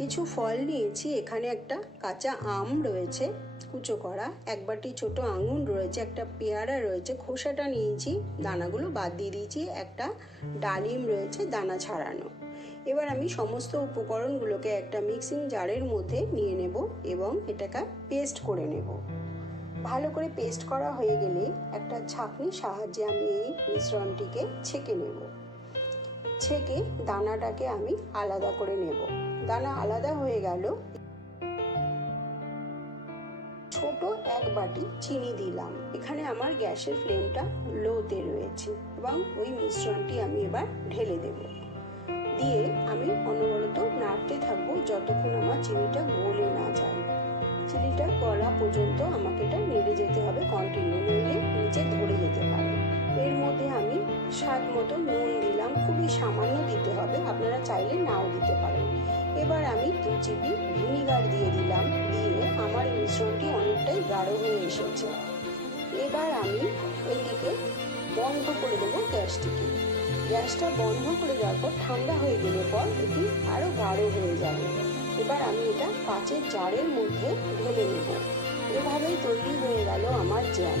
কিছু ফল নিয়েছি, এখানে একটা কাঁচা আম রয়েছে, কুচো করা, এক বাটি ছোট আঙুর রয়েছে, একটা পেয়ারা রয়েছে, খোসাটা নিয়েছি, দানাগুলো বাদ দিয়ে দিয়েছি, একটা ডালিম রয়েছে, দানা ছাড়ানো। এবার আমি সমস্ত উপকরণগুলোকে একটা মিক্সিং জারের মধ্যে নিয়ে নেব এবং এটাকে পেস্ট করে নেব। ভালো করে পেস্ট করা হয়ে গেলে একটা ছাঁকনির সাহায্যে আমি এই মিশ্রণটিকে ছেঁকে নেব। ছেঁকে দানাটাকে আমি আলাদা করে নেব। দানা আলাদা হয়ে গেল। ছোট এক বাটি চিনি দিলাম। এখানে আমার গ্যাসের ফ্লেমটা লোতে রয়েছে এবং ওই মিশ্রণটি আমি এবার ঢেলে দেব। দিয়ে আমি অনবরত নাড়তে থাকব যতক্ষণ আমার চিনিটা গলে না যায়। চিনিটা গলা পর্যন্ত আমাকে এটা নেড়ে যেতে হবে কন্টিনিউ নইলে নিচে ধরে যেতে পারে। এর মধ্যে আমি স্বাদ মতো নুন দিলাম। খুবই সামান্য দিতে হবে। আপনারা চাইলে নাও দিতে পারেন। এবার আমি দু চিপি ভিনিগার দিয়ে দিলাম, দিয়ে আমার মিশ্রণটি অনেকটাই গাঢ় হয়ে এসেছে। এবার আমি এটিকে বন্ধ করে দেবো গ্যাসটিকে। গ্যাসটা বন্ধ করে দেওয়ার পর ঠান্ডা হয়ে গেলে পর এটি আরও গাঢ় হয়ে যাবে। এবার আমি এটা কাচের জারের মধ্যে ঢেলে নেব। এভাবেই তৈরি হয়ে গেল আমার জ্যাম।